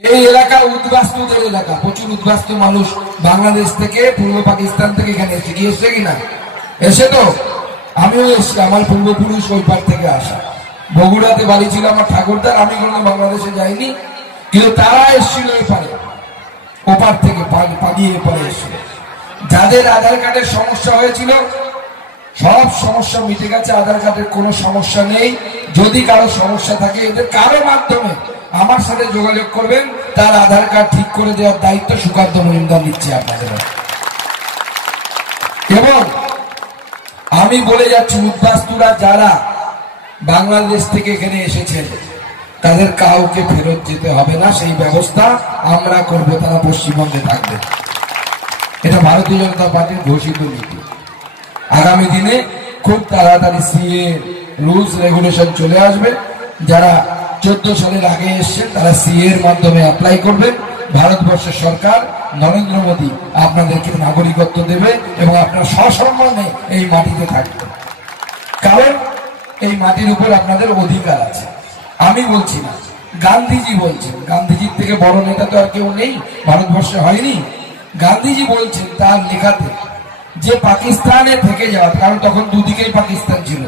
এই এলাকা উদ্বাস্তুদের এলাকা, প্রচুর উদ্বাস্তু মানুষ বাংলাদেশ থেকে, পূর্ব পাকিস্তান থেকে এখানে এসে কি এসছে কিনা, এসে তো আমিও এসছি, আমার পূর্বপুরুষ ওই পার থেকে আসা। বগুড়াতে বাড়ি ছিল আমার ঠাকুরদার, আমি কোনো বাংলাদেশে যাইনি, কিন্তু তারা এসছিল এপারে, ওপার থেকে পালিয়ে এপারে এসছিল। যাদের আধার কার্ডের সমস্যা হয়েছিল সব সমস্যা মিটে গেছে, আধার কার্ডের কোনো সমস্যা নেই। যদি কারো সমস্যা থাকে এদের কারো মাধ্যমে আমার সাথে যোগাযোগ করবেন, তার আধার কার্ড ঠিক করে দেওয়ার দায়িত্ব সুকান্ত মজুমদার নিচ্ছে আপনাদের। এবং আমি বলে যাচ্ছি, উদ্বাস্তুরা যারা বাংলাদেশ থেকে এখানে এসেছেন তাদের কাউকে ফেরত যেতে হবে না, সেই ব্যবস্থা আমরা করব, তারা পশ্চিমবঙ্গে থাকবে। এটা ভারতীয় জনতা পার্টির ঘোষিত নীতি। আগামী দিনে খুব তাড়াতাড়ি সিএ রুলস রেগুলেশন চলে আসবে। যারা 14 সালের আগে এসছেন তারা সিএ এর মাধ্যমে অ্যাপ্লাই করবেন। ভারতবর্ষের সরকার নরেন্দ্র মোদী আপনাদেরকে নাগরিকত্ব দেবে এবং আপনার সসম্মানে এই মাটিতে থাকবে, কারণ এই মাটির উপর আপনাদের অধিকার আছে। আমি বলছি না, গান্ধীজি বলছেন। গান্ধীজির থেকে বড় নেতা তো আর কেউ নেই, ভারতবর্ষে হয়নি। গান্ধীজি বলছেন তার লেখাতে যে পাকিস্তানে থেকে যাওয়া, কারণ তখন দুদিকেই পাকিস্তান ছিল।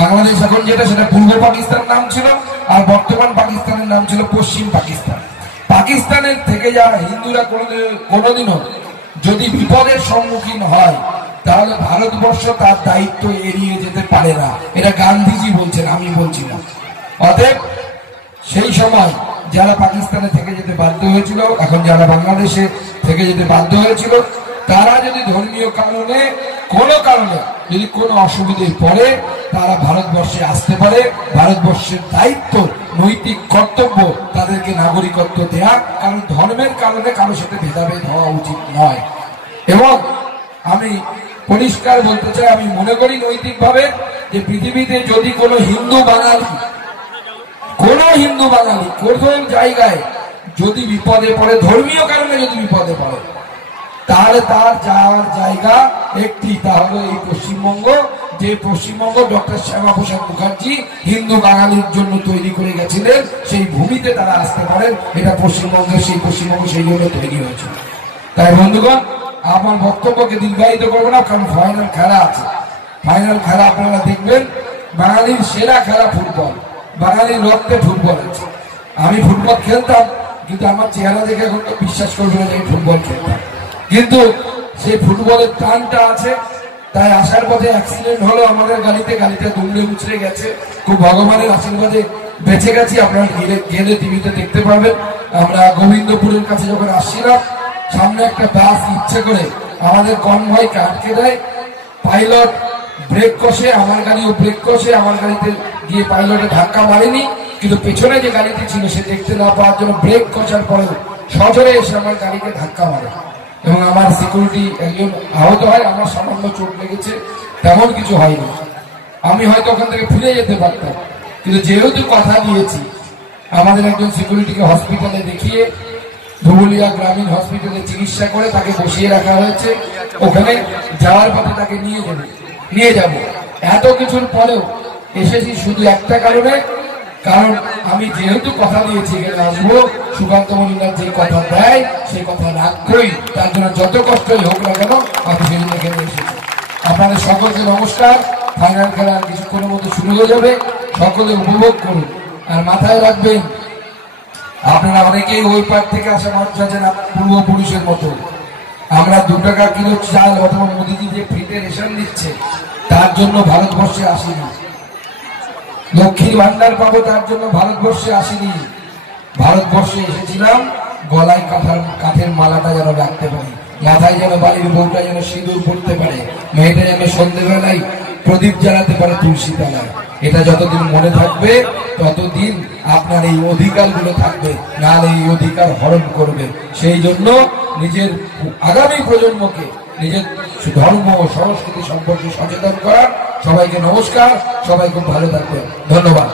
বাংলাদেশ এখন যেটা, সেটা পূর্ব পাকিস্তান নাম ছিল, আর বর্তমান পাকিস্তানের নাম ছিল পশ্চিম পাকিস্তান। পাকিস্তানের থেকে যাওয়া হিন্দুরা কোনোদিনও যদি বিপদের সম্মুখীন হয় তাহলে ভারতবর্ষ তার দায়িত্ব এড়িয়ে যেতে পারে না। এটা গান্ধীজি বলছেন, আমি বলছি না। অতএব সেই সময় যারা পাকিস্তানে থেকে যেতে বাধ্য হয়েছিল, এখন যারা বাংলাদেশে থেকে যেতে বাধ্য হয়েছিল, তারা যদি ধর্মীয় কারণে যদি কোনো অসুবিধে পড়ে তারা ভারতবর্ষে আসতে পারে। ভারতবর্ষের দায়িত্ব, নৈতিক কর্তব্য তাদেরকে নাগরিকত্ব দেয়া, কারণ ধর্মের কারণে কারোর সাথে ভেদাভেদ হওয়া উচিত নয়। এবং আমি পরিষ্কার বলতে চাই, আমি মনে করি নৈতিকভাবে যে পৃথিবীতে যদি কোনো হিন্দু বাঙালি কোন জায়গায় যদি বিপদে পড়ে, ধর্মীয় কারণে যদি বিপদে পড়ে, তাহলে তার যাওয়ার জায়গা একটি, তাহলে এই পশ্চিমবঙ্গ। যে পশ্চিমবঙ্গ ডক্টর শ্যামাপ্রসাদ মুখার্জি হিন্দু বাঙালির জন্য তৈরি করে গেছিলেন, সেই ভূমিতে তারা আসতে পারেন। এটা পশ্চিমবঙ্গের সেই পশ্চিমবঙ্গ সেই জন্য তৈরি হয়েছে। তাই বন্ধুগণ, আমার বক্তব্যকে দীর্ঘায়িত করবো না, কারণ ফাইনাল খেলা আছে। ফাইনাল খেলা আপনারা দেখবেন। বাঙালির সেরা খেলা ফুটবল, বাঙালির রক্তে ফুটবল আছে। আমি ফুটবল খেলতাম, কিন্তু আমার চেহারা দেখে এখন তো বিশ্বাস করবে না যে ফুটবল খেলতাম, কিন্তু সেই ফুটবলের টানটা আছে। তাই আসার পথে অ্যাক্সিডেন্ট হলো আমাদের গাড়িতে দুমড়ে মুচড়ে গেছে। খুব ভগবানের আশীর্বাদে বেঁচে গেছি। আপনারা গেলে টিভিতে দেখতে পাবেন। আমরা গোবিন্দপুরের কাছে যখন আসছিলাম, সামনে একটা বাস ইচ্ছে করে আমাদের কনভয়কে আটকে দেয়। পাইলট ব্রেক কষে, আমার গাড়িও ব্রেক কষে, আমার গাড়িতে গিয়ে পাইলটে ধাক্কা মারেনি, কিন্তু পেছনে যে গাড়িটি ছিল সে দেখতে না পাওয়ার জন্য ব্রেক কষার পরেও সজোরে এসে আমার গাড়িকে ধাক্কা মারে এবং আমার সিকিউরিটি একজন আহত হয়। আমার সামান্য চোট লেগেছে, তেমন কিছু হয়নি। আমি হয়তো ওখান থেকে ফিরে যেতে পারতাম, কিন্তু যেহেতু কথা দিয়েছি, আমাদের একজন সিকিউরিটিকে হসপিটালে দেখিয়ে ধুবুলিয়া গ্রামীণ হসপিটালে চিকিৎসা করে তাকে বসিয়ে রাখা হয়েছে। ওখানে যাওয়ার পথে তাকে নিয়ে যাব। এত কিছুর পরেও এসেছি শুধু একটা কারণে, কারণ আমি যেহেতু কথা দিয়েছি এখানে আসবো, সুকান্ত মজুমদার যে কথা দেয় সেই কথা রাখবই। তার জন্য যত কষ্টই হোক না কেন আমি সেদিন এখানে এসেছি। আপনাদের সকলকে নমস্কার। ফাইনাল খেলা কিছুক্ষণের মধ্যে শুরু হয়ে যাবে, সকলে উপভোগ করুন। আর মাথায় রাখবেন, আপনারা অনেকেই ওই পার থেকে আসা মানুষ আছেন পূর্বপুরুষের মতো। আমরা 2 টাকা কিলো চাল অথবা মোদিজি যে ফ্রিতে রেশন দিচ্ছে তার জন্য ভারতবর্ষে আসিনি। লক্ষ্মীর ভান্ডার পাবো তার জন্য ভারতবর্ষে আসিনি। ভারতবর্ষে এসেছিলাম গলায় কাঠের মালাটা যেন রাখতে পারি, মাথায় যেন বাড়ির বউটা যেন সিঁদুর পড়তে পারে, মেয়েটা যেন সন্ধ্যেবেলায় প্রদীপ জ্বালাতে পারে তুলসী তলায়। এটা যতদিন মনে থাকবে ততদিন আপনার এই অধিকারগুলো থাকবে, নাহলে এই অধিকার হরণ করবে। সেই জন্য নিজের আগামী প্রজন্মকে নিজের ধর্ম ও সংস্কৃতি সম্পর্কে সচেতন করার। সবাইকে নমস্কার, সবাই খুব ভালো থাকবেন, ধন্যবাদ।